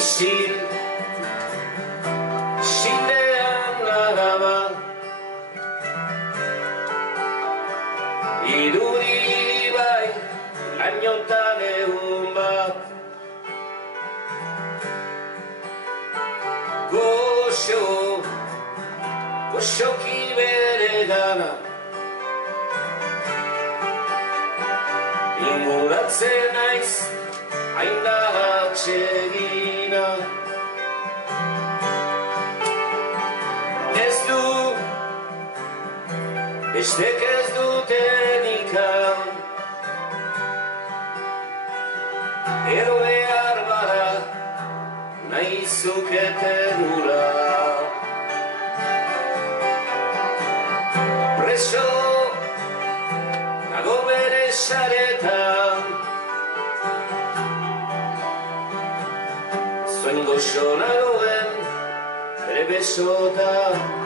isil Xilean araba Irudi bai Lainotan egun bat Goxoki bere gana Inguratzen naiz hain da atsegina Ez du, bestek ez duten ikan Ero behar bada nahi zuketen ura Preso nago bere saretan Zuen goxo nagoen bere besotan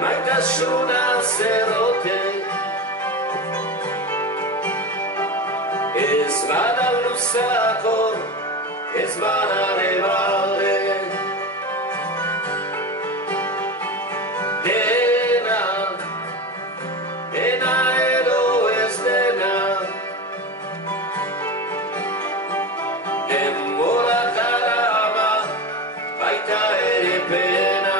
Maitasuna zerote Ez bada luzako Ez badare balde Dena Dena edo ez dena Denbora darama Baita ere pena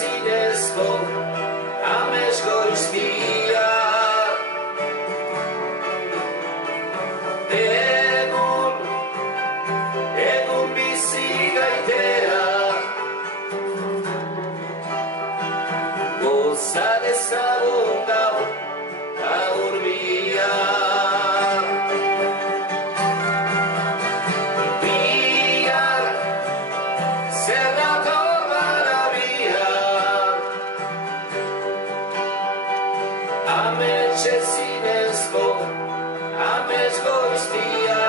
Zinezko, amez goiztia Egun bizi gaitera Goza dezagun gaur, gaur bihar Bihar, zer dator Ametxe zinezko, amez goiztia